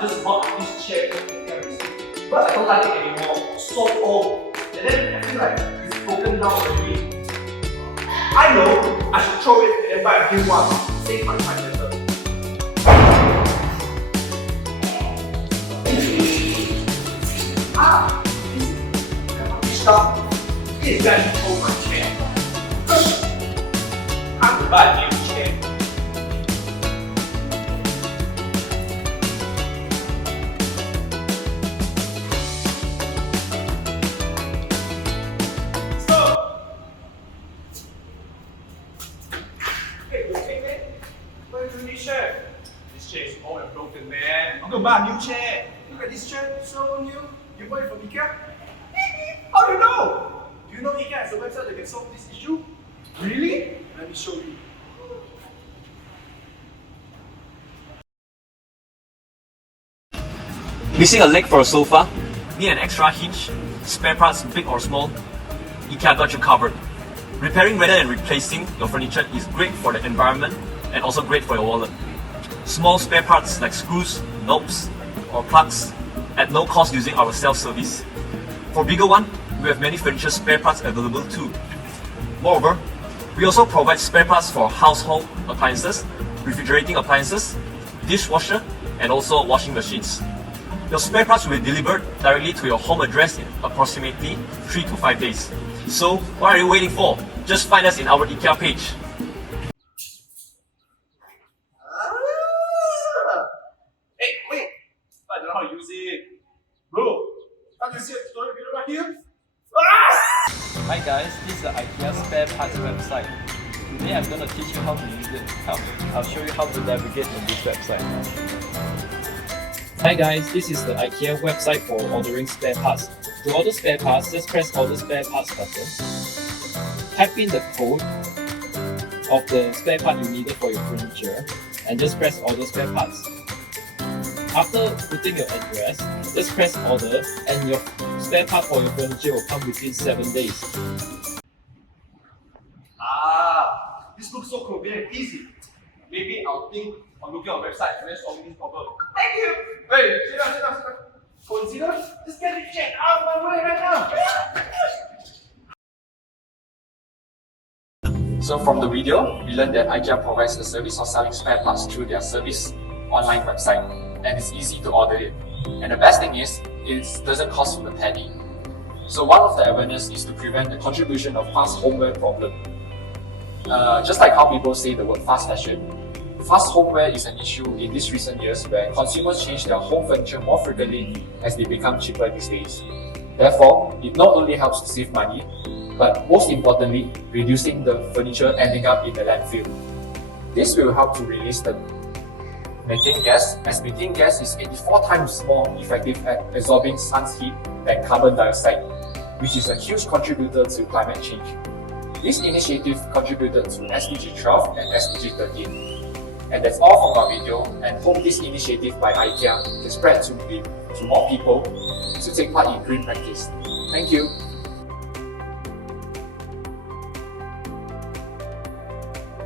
just bought this chair from IKEA recently, but I don't like it anymore. It's so old. And then I feel like it's broken down already. I know I should throw it and then buy a new one. Save my time better. This guy stole my chair. Time to buy a new chair. Hey, what are you doing this chair? This chair is old and broken, man. I'm gonna buy a new chair. Look at this chair, so new. You bought it from IKEA? How do you know? Do you know IKEA has a website that can solve this issue? Really? Let me show you. Missing a leg for a sofa? Need an extra hinge? Spare parts big or small? IKEA got you covered. Repairing rather than replacing your furniture is great for the environment and also great for your wallet. Small spare parts like screws, knobs, or plugs at no cost using our self-service. For bigger one, we have many furniture spare parts available too. Moreover, we also provide spare parts for household appliances, refrigerating appliances, dishwasher, and also washing machines. Your spare parts will be delivered directly to your home address in approximately 3 to 5 days. So, what are you waiting for? Just find us in our IKEA page. Hey, wait! I don't know how to use it. Bro, can't you see a tutorial video right here? Hi guys, this is the IKEA spare parts website. Today I'm going to teach you how to use it. I'll show you how to navigate on this website. Hi guys, this is the IKEA website for ordering spare parts. To order spare parts, just press order spare parts button. Type in the code of the spare part you needed for your furniture and just press order spare parts. After putting your address, just press order and your spare part for your furniture will come within 7 days. This looks so convenient and easy. Maybe I'll think on looking on website and then solving this problem. Thank you! Hey, sit down. Consider? Just get this shit out of my way right now! So from the video, we learned that IKEA provides the service of selling spare parts through their service online website, and it's easy to order it. And the best thing is, it doesn't cost you a penny. So one of the awareness is to prevent the contribution of fast homeware problem. Just like how people say the word fast fashion, fast homeware is an issue in these recent years where consumers change their home furniture more frequently as they become cheaper these days. Therefore, it not only helps to save money, but most importantly, reducing the furniture ending up in the landfill. This will help to release the methane gas, as methane gas is 84 times more effective at absorbing sun's heat than carbon dioxide, which is a huge contributor to climate change. This initiative contributed to SDG 12 and SDG 13. And that's all from our video, and hope this initiative by IKEA can spread to more people to take part in green practice. Thank you.